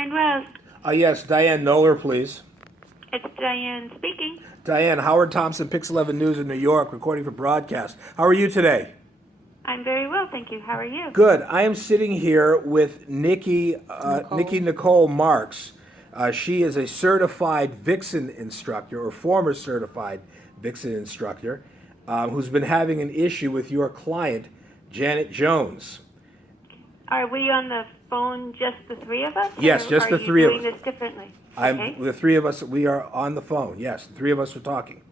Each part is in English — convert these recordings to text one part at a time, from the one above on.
Diane Wells. Yes, Diane Noller, please. It's Diane speaking. Diane, Howard Thompson, PIX11 News in New York, recording for broadcast. How are you today? I'm very well, thank you. How are you? Good. I am sitting here with Nikki Nicole Marks. She is a certified Vixen instructor, or former certified Vixen instructor, who's been having an issue with your client, Janet Jones. Are we on the phone, just the three of us? Yes, just the three of us. Are you doing this differently? Okay. The three of us, we are on the phone. Yes, the three of us are talking.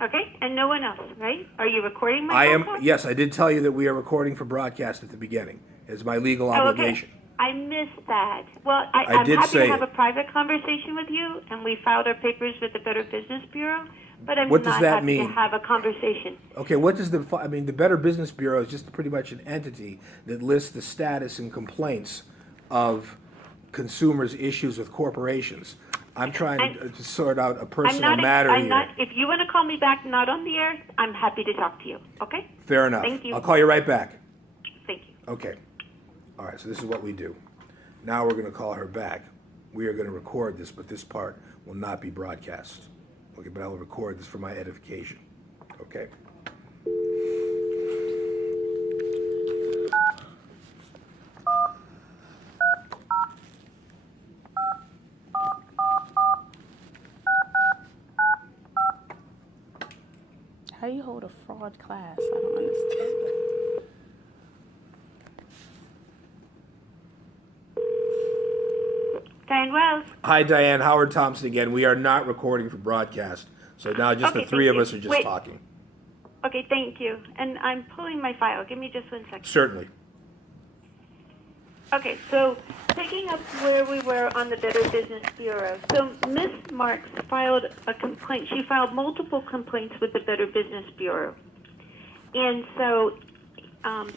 Okay, and no one else, right? Are you recording my phone call? Yes, I did tell you that we are recording for broadcast at the beginning. It's my legal obligation. Okay. I missed that. Well, I'm did happy say to have it. a private conversation with you, and we filed our papers with the Better Business Bureau, but I'm What does not that happy mean? to have a conversation. Okay, what does the Better Business Bureau is just pretty much an entity that lists the status and complaints of consumers' issues with corporations. I'm trying to sort out a personal matter here. If you want to call me back, not on the air, I'm happy to talk to you, okay? Fair enough. Thank you. I'll call you right back. Thank you. Okay. All right, so this is what we do. Now we're going to call her back. We are going to record this, but this part will not be broadcast. Okay, but I will record this for my edification. Okay? How do you hold a fraud class? I don't understand. Diane Wells. Hi, Diane. Howard Thompson again. We are not recording for broadcast, so now just the three of us are just talking. Okay, thank you. And I'm pulling my file. Give me just 1 second. Certainly. Okay, so picking up where we were on the Better Business Bureau. So Ms. Marks filed a complaint. She filed multiple complaints with the Better Business Bureau. And so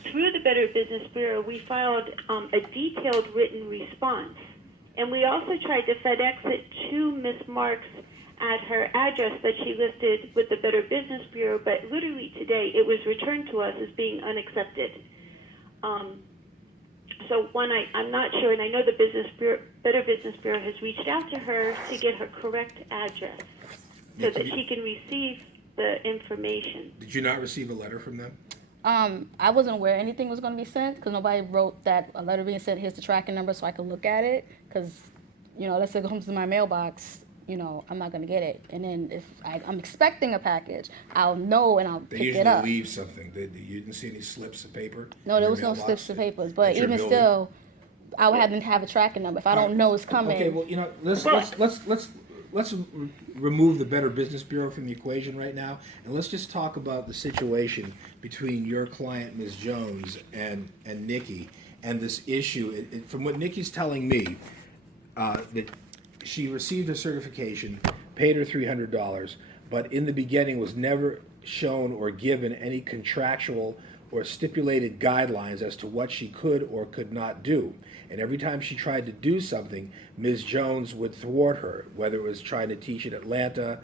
through the Better Business Bureau, we filed a detailed written response. And we also tried to FedEx it to Ms. Marks at her address that she listed with the Better Business Bureau, but literally today it was returned to us as being unaccepted. So one, I'm not sure, and I know the Better Business Bureau has reached out to her to get her correct address so that she can receive the information. Did you not receive a letter from them? I wasn't aware anything was going to be sent because nobody wrote that a letter being sent. Here's the tracking number so I can look at it. Because, let's say it comes to my mailbox, I'm not going to get it. And then if I'm expecting a package, I'll know and I'll pick it up. They usually leave something. You didn't see any slips of paper? No, there was no slips of papers. But even still, I would have to have a tracking number. If I don't know it's coming. Okay, well, let's remove the Better Business Bureau from the equation right now, and let's just talk about the situation between your client, Ms. Jones, and Nikki, and this issue. From what Nikki's telling me, that she received a certification, paid her $300, but in the beginning was never shown or given any contractual or stipulated guidelines as to what she could or could not do. And every time she tried to do something, Ms. Jones would thwart her, whether it was trying to teach in Atlanta,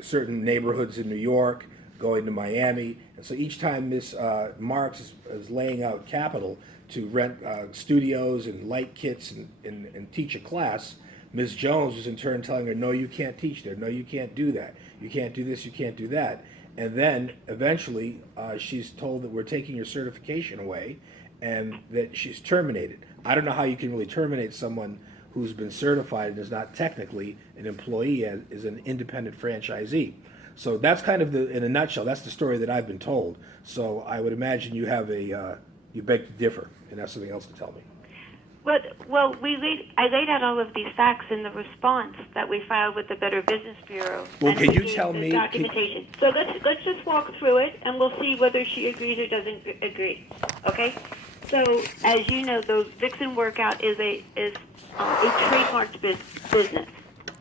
certain neighborhoods in New York, going to Miami. And so each time Ms. Marks is laying out capital to rent studios and light kits and teach a class, Ms. Jones was in turn telling her, no, you can't teach there. No, you can't do that. You can't do this. You can't do that. And then eventually she's told that we're taking your certification away and that she's terminated. I don't know how you can really terminate someone who's been certified and is not technically an employee, is an independent franchisee. So that's kind of in a nutshell, that's the story that I've been told. So I would imagine you have you beg to differ and have something else to tell me. Well, I laid out all of these facts in the response that we filed with the Better Business Bureau. Well, can you tell me documentation? So let's just walk through it, and we'll see whether she agrees or doesn't agree. Okay? So as you know, the Vixen workout is a trademarked business.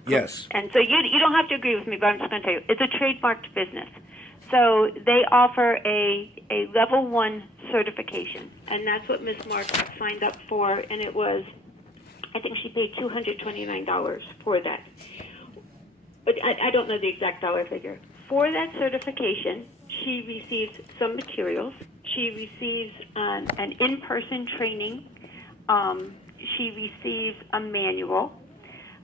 Yes. And so you don't have to agree with me, but I'm just going to tell you, it's a trademarked business. So they offer a level 1 certification, and that's what Ms. Marks signed up for, and it was, I think she paid $229 for that. But I don't know the exact dollar figure. For that certification, she receives some materials. She receives an in-person training she received a manual,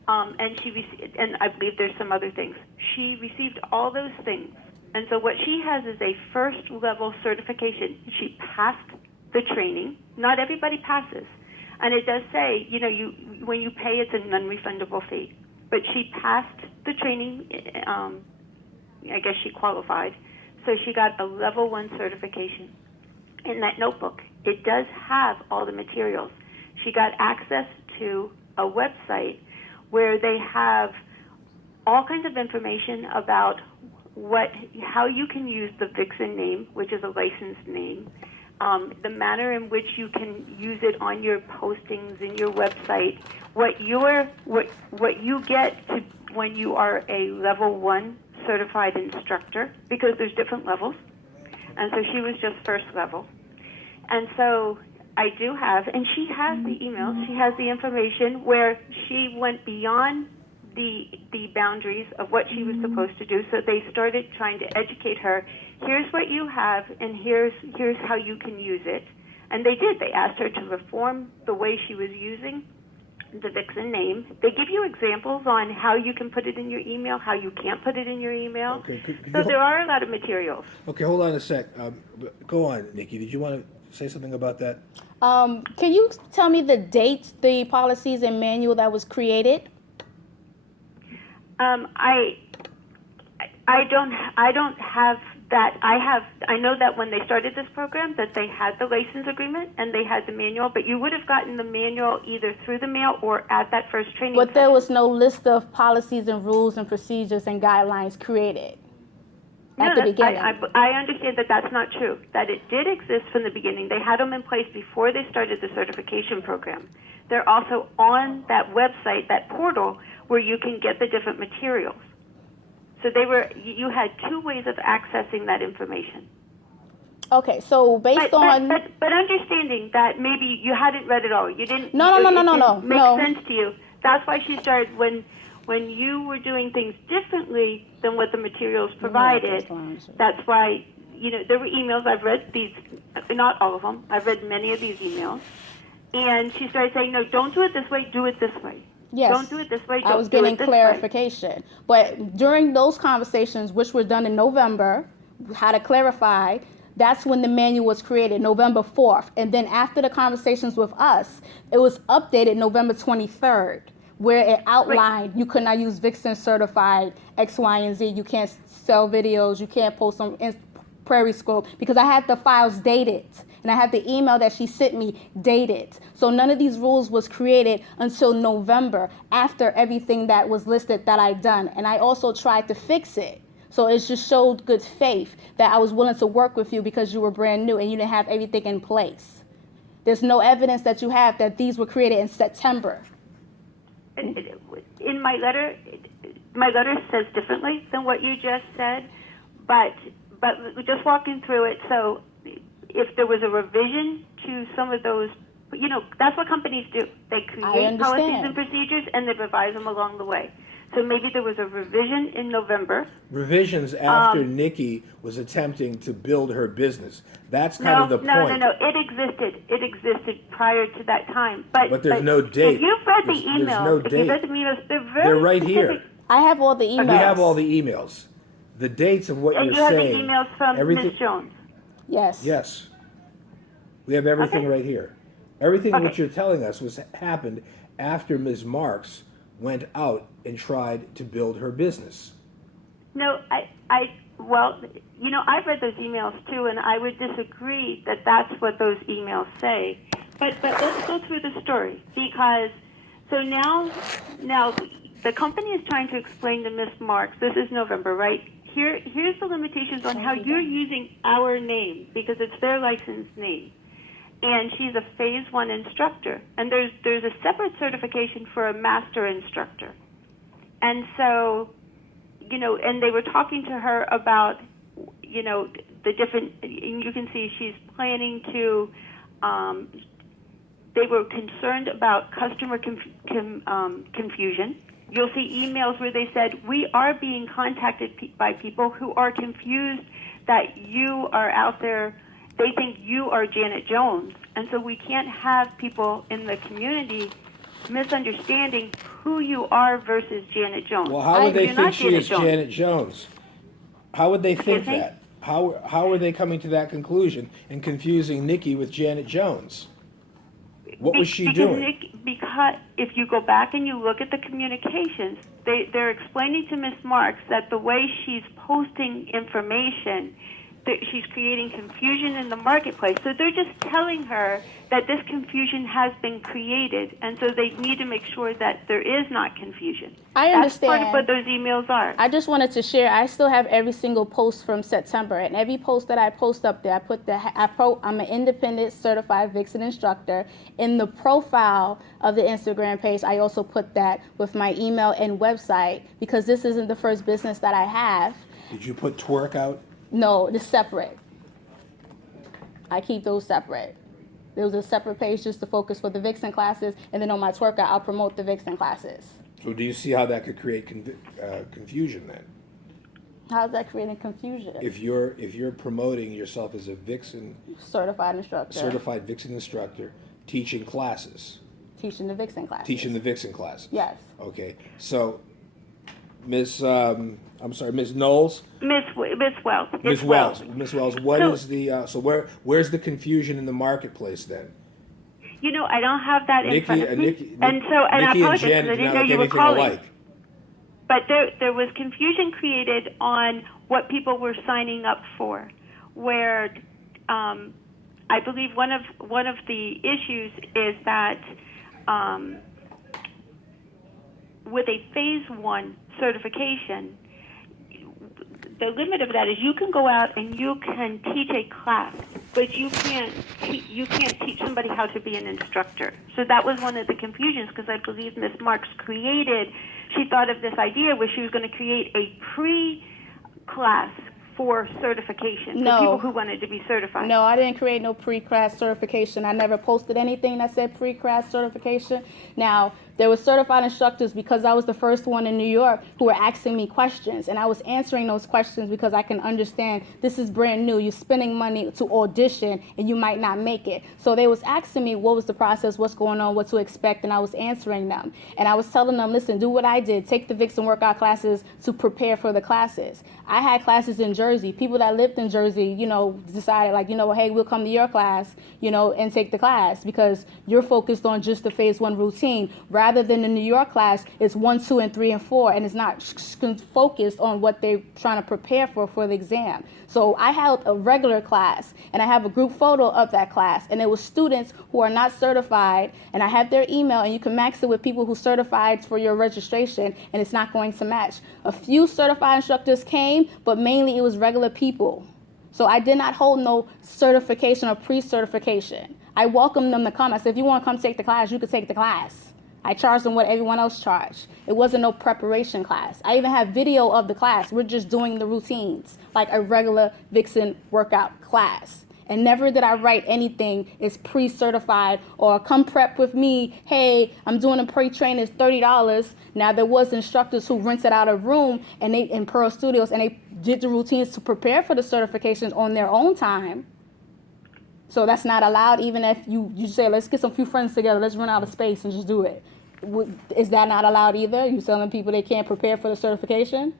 and I believe there's some other things. She received all those things, and so what she has is a first level certification. She passed the training. Not everybody passes, and it does say, when you pay, it's a non-refundable fee. But she passed the training. I guess she qualified, so she got a level 1 certification. In that notebook, it does have all the materials. She got access to a website where they have all kinds of information about how you can use the Vixen name, which is a licensed name, the manner in which you can use it on your postings in your website, what you get to when you are a level 1 certified instructor, because there's different levels. And so she was just first level. And so I do have, and she has the emails, she has the information where she went beyond the boundaries of what she was supposed to do. So they started trying to educate her. Here's what you have, and here's how you can use it. And they did. They asked her to reform the way she was using the Vixen name. They give you examples on how you can put it in your email, how you can't put it in your email. Okay, so there are a lot of materials. Okay, hold on a sec. Go on, Nikki. Did you want to say something about that? Can you tell me the date the policies and manual that was created? I don't have that. I know that when they started this program that they had the license agreement and they had the manual, but you would have gotten the manual either through the mail or at that first training But there session. was no list of policies and rules and procedures and guidelines created at the beginning. I understand that that's not true, that it did exist from the beginning. They had them in place before they started the certification program. They're also on that website, that portal, where you can get the different materials. So you had 2 ways of accessing that information. Okay, so based on... But understanding that maybe you hadn't read it all. You didn't... No. It didn't make sense to you. That's why she started when you were doing things differently than what the materials provided. That's why, there were emails. I've read these, not all of them. I've read many of these emails. And she started saying, no, don't do it this way, do it this way. Yes, don't do it this way. I was getting clarification. But during those conversations, which were done in November, how to clarify, that's when the manual was created, November 4th. And then after the conversations with us, it was updated November 23rd, where it outlined you could not use Vixen certified X, Y, and Z. You can't sell videos. You can't post on Prairie Scope, because I had the files dated. And I had the email that she sent me dated. So none of these rules was created until November, after everything that was listed that I'd done. And I also tried to fix it. So it just showed good faith that I was willing to work with you because you were brand new and you didn't have everything in place. There's no evidence that you have that these were created in September. In my letter says differently than what you just said, but just walking through it, so if there was a revision to some of those, that's what companies do. They create policies and procedures and they revise them along the way. So maybe there was a revision in November. Revisions after Nikki was attempting to build her business. That's kind of the point. No. It existed. It existed prior to that time. But there's no date. If you've read the emails, there's no date. If you've read the emails, they're right specific. here. I have all the emails. We have all the emails. The dates of what you're saying. And you have the emails from Ms. Jones. Yes. Yes. We have everything right here. Everything which you're telling us happened after Ms. Marks went out and tried to build her business. No, I've read those emails too, and I would disagree that that's what those emails say. But let's go through the story, because now the company is trying to explain to Ms. Marks. This is November, right? Here's the limitations on how you're using our name, because it's their licensed name. And she's a phase 1 instructor, and there's a separate certification for a master instructor. And so, and they were talking to her about, the different, and you can see she's planning to, they were concerned about customer confusion. You'll see emails where they said, we are being contacted by people who are confused that you are out there they think you are Janet Jones. And so we can't have people in the community misunderstanding who you are versus Janet Jones. Well, how would they You're think not she Janet is Jones. Janet Jones? How would they think Excuse me? that? How are they coming to that conclusion and confusing Nikki with Janet Jones? What was she doing? Because if you go back and you look at the communications, they're explaining to Ms. Marks that the way she's posting information, that she's creating confusion in the marketplace. So they're just telling her that this confusion has been created, and so they need to make sure that there is not confusion. I understand. That's part of what those emails are. I just wanted to share. I still have every single post from September, and every post that I post up there, I put I'm an independent certified Vixen instructor. In the profile of the Instagram page, I also put that with my email and website, because this isn't the first business that I have. Did you put twerk out? No, it's separate. I keep those separate. There was a separate page just to focus for the Vixen classes, and then on my twerker, I'll promote the Vixen classes. So do you see how that could create confusion then? How's that creating confusion? If you're promoting yourself as a Vixen Certified instructor. certified Vixen instructor, teaching classes, Teaching the Vixen classes. teaching the Vixen classes. Yes. Okay. So, Ms. Knowles. Ms. Wells. Ms. Wells. Ms. Wells. What So- is the where's the confusion in the marketplace then? You know, I don't have that in Nikki front of me. Nikki I and apologize because Janet I do didn't not know look you were anything calling. alike. But there was confusion created on what people were signing up for, where I believe one of the issues is that with a phase 1 certification, the limit of that is you can go out and you can teach a class, but you can't teach somebody how to be an instructor. So that was one of the confusions, because I believe Ms. Marks she thought of this idea where she was going to create a pre-class for certification for people who wanted to be certified. No, I didn't create no pre-class certification. I never posted anything that said pre-class certification. Now, there were certified instructors, because I was the first one in New York, who were asking me questions, and I was answering those questions because I can understand this is brand new. You're spending money to audition, and you might not make it. So they was asking me what was the process, what's going on, what to expect, and I was answering them. And I was telling them, listen, do what I did. Take the Vixen workout classes to prepare for the classes. I had classes in Jersey. People that lived in Jersey, decided hey, we'll come to your class, and take the class, because you're focused on just the phase 1 routine. Rather than the New York class, it's 1, 2, and 3, and 4, and it's not focused on what they're trying to prepare for the exam. So I held a regular class, and I have a group photo of that class, and it was students who are not certified, and I have their email, and you can max it with people who certified for your registration, and it's not going to match. A few certified instructors came, but mainly it was regular people. So I did not hold no certification or pre-certification. I welcomed them to come. I said, if you want to come take the class, you can take the class. I charged them what everyone else charged. It wasn't no preparation class. I even have video of the class. We're just doing the routines, like a regular Vixen workout class. And never did I write anything is pre-certified or come prep with me. Hey, I'm doing a pre-training, it's $30. Now there was instructors who rented out a room and they in Pearl Studios, and they did the routines to prepare for the certifications on their own time. So that's not allowed, even if you say, let's get some few friends together, let's run out of space and just do it. Is that not allowed either? You telling people they can't prepare for the certification?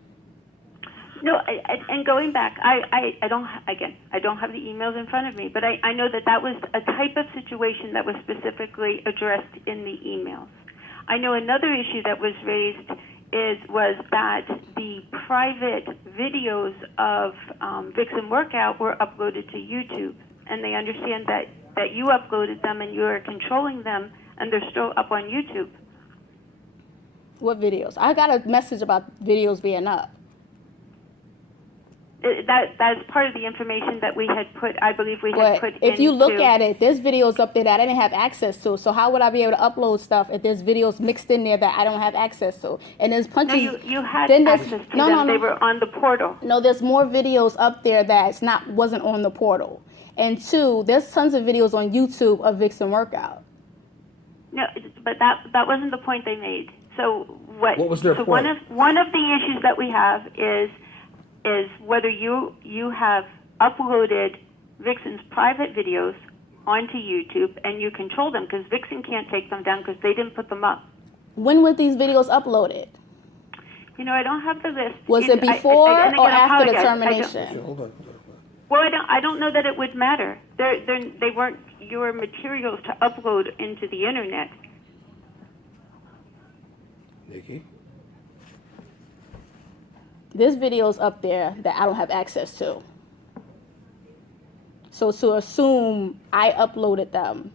No, and going back, I don't have the emails in front of me, but I know that was a type of situation that was specifically addressed in the emails. I know another issue that was raised was that the private videos of Vixen workout were uploaded to YouTube, and they understand that you uploaded them and you are controlling them, and they're still up on YouTube. What videos? I got a message about videos being up. That's part of the information that we had put, I believe we had put if you look into- at it, there's videos up there that I didn't have access to. So how would I be able to upload stuff if there's videos mixed in there that I don't have access to? And there's plenty. No, you had access to them. No. They were on the portal. No, there's more videos up there that wasn't on the portal. And 2, there's tons of videos on YouTube of Vixen workout. No, but that wasn't the point they made. So what was their point? One of the issues that we have is whether you have uploaded Vixen's private videos onto YouTube, and you control them because Vixen can't take them down because they didn't put them up. When were these videos uploaded? You know, I don't have the list. Was it before and or again, after the apologize. termination? Hold on. Well, I don't know that it would matter. They weren't your materials to upload into the internet. Nikki? There's videos up there that I don't have access to. So to assume I uploaded them,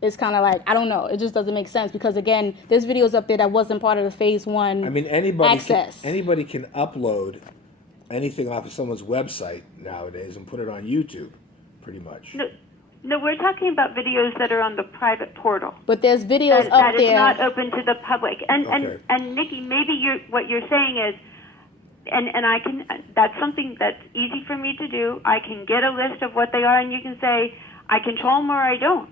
it's kind of like, I don't know. It just doesn't make sense because, again, there's videos up there that wasn't part of the phase one I mean, anybody access. anybody can upload anything off of someone's website nowadays and put it on YouTube, pretty much. No, we're talking about videos that are on the private portal. But there's videos that up is there. not open to the public. And Okay. and Nikki, maybe what you're saying is, and I can. That's something that's easy for me to do. I can get a list of what they are, and you can say I control them or I don't.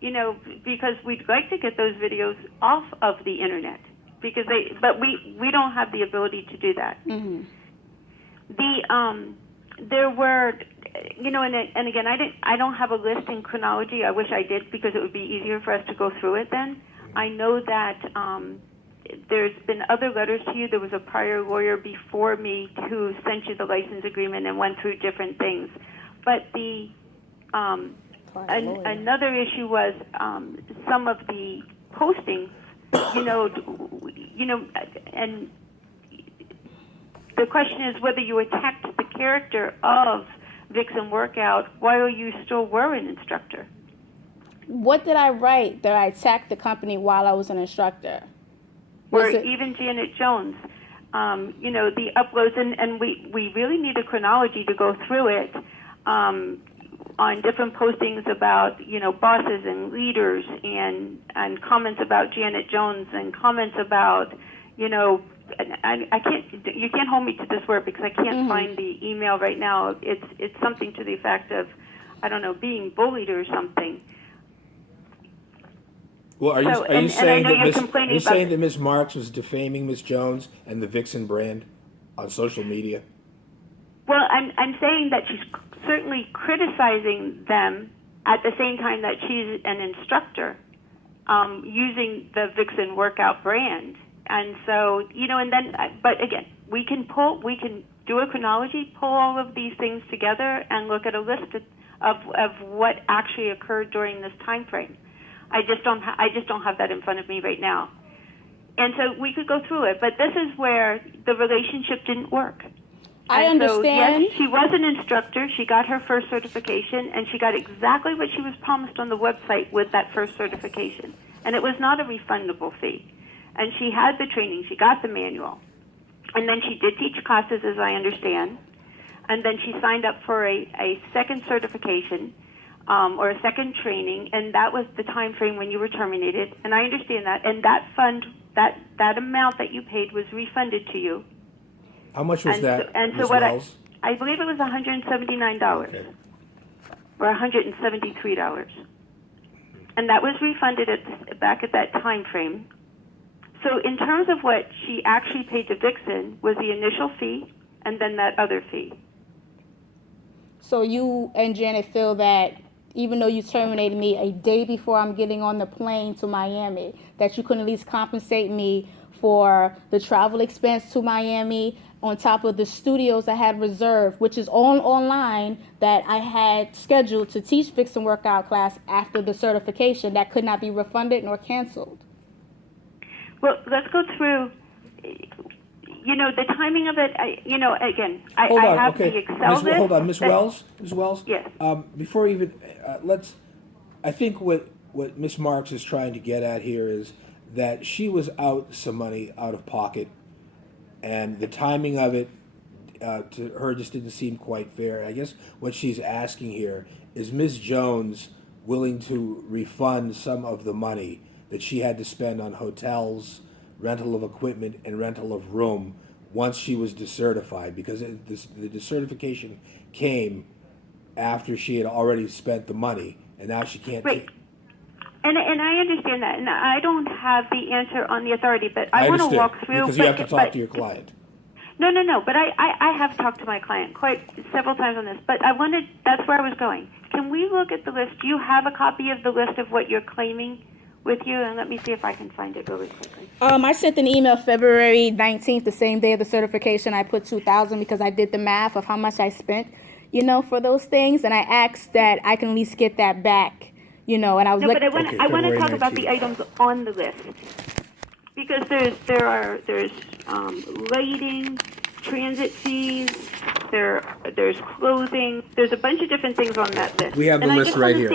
You know, because we'd like to get those videos off of the internet because but we don't have the ability to do that. Mm-hmm. There were, you know, and again, I don't have a list in chronology. I wish I did because it would be easier for us to go through it then. I know that there's been other letters to you. There was a prior lawyer before me who sent you the license agreement and went through different things. But another issue was some of the postings, you know, and the question is whether you attacked the character of Vixen Workout while you still were an instructor. What did I write that I attacked the company while I was an instructor? Or even Janet Jones, you know, the uploads, and we really need a chronology to go through it on different postings about, you know, bosses and leaders and comments about Janet Jones and comments about, you know, I can't, you can't hold me to this word because I can't find the email right now. It's something to the effect of, I don't know, being bullied or something. Well, are you saying that Ms. Marks was defaming Ms. Jones and the Vixen brand on social media? Well, I'm saying that she's certainly criticizing them at the same time that she's an instructor using the Vixen Workout brand. And so, you know, and then, but again, we can do a chronology, pull all of these things together, and look at a list of what actually occurred during this time frame. I just don't have that in front of me right now. And so we could go through it, but this is where the relationship didn't work. I understand. So, yes, she was an instructor. She got her first certification, and she got exactly what she was promised on the website with that first certification. And it was not a refundable fee. And she had the training. She got the manual. And then she did teach classes, as I understand. And then she signed up for a second certification or a second training, and that was the time frame when you were terminated. And I understand that. And that fund, that amount that you paid was refunded to you. How much was that, and Ms. so what Wells? I believe it was $179 Okay. or $173. And that was refunded back at that time frame. So in terms of what she actually paid to Vixen was the initial fee and then that other fee. So you and Janet feel that even though you terminated me a day before I'm getting on the plane to Miami, that you couldn't at least compensate me for the travel expense to Miami on top of the studios I had reserved, which is online, that I had scheduled to teach Vixen Workout class after the certification that could not be refunded nor canceled. Well, let's go through, you know, the timing of it. You know, again, I have the Excel list. Hold on, Ms. Wells? Ms. Wells? Yes. Before even, I think what Ms. Marks is trying to get at here is that she was out some money out of pocket, and the timing of it to her just didn't seem quite fair. I guess what she's asking here is Ms. Jones willing to refund some of the money that she had to spend on hotels, rental of equipment, and rental of room once she was decertified, because the decertification came after she had already spent the money, and now she can't Right. And I understand that, and I don't have the answer on the authority, but I want to walk through. because you have to talk to your client. No, but I have talked to my client quite several times on this, but that's where I was going. Can we look at the list? Do you have a copy of the list of what you're claiming with you? And let me see if I can find it really quickly. I sent an email February 19th, the same day of the certification. I put 2,000 because I did the math of how much I spent, for those things. And I asked that I can at least get that back, and I was No, but looking. I want to February talk about the 19th. items on the list. Because there's lighting, transit fees, there's clothing, there's a bunch of different things on that list. We have the And I list just right wanna here.